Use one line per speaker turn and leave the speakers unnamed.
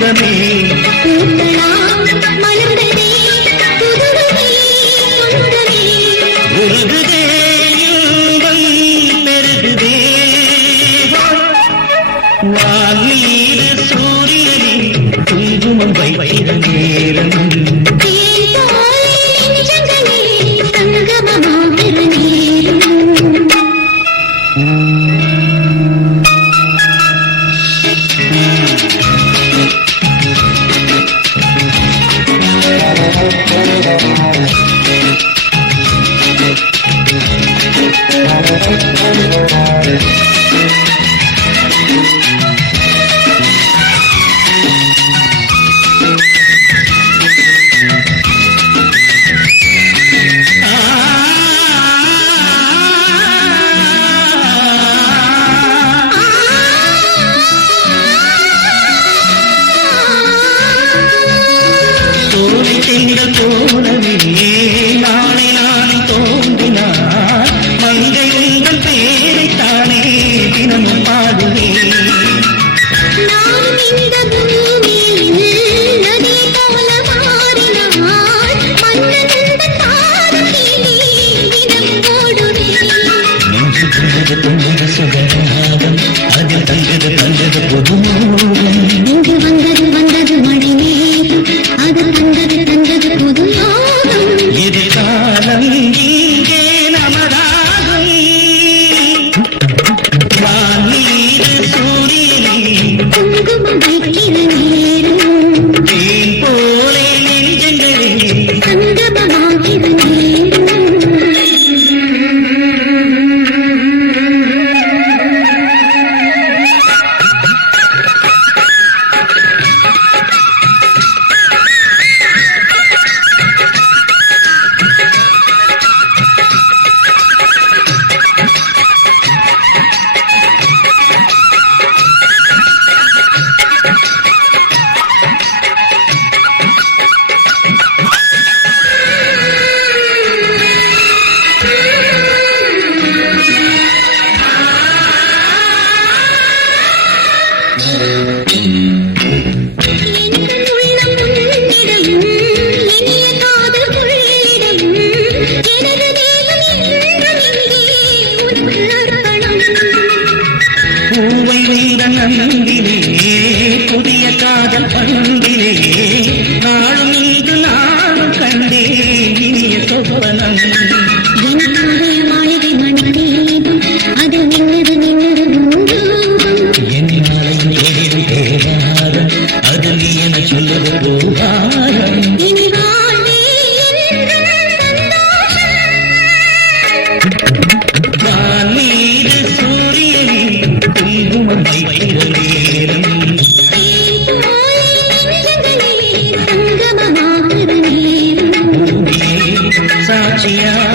சொந்தமே உருகுதே இன்பம் பெருகுதே. வான் மீது சூரியனின் குங்குமம்
Thank you.
தினமும் பாடுவேன் காதல் பந்திலே நாளும் இங்கு நாளும் கண்டேன் இனிய சோபனம் அது நீ என சொல்லுவது போவாரம்
இனி
Yeah.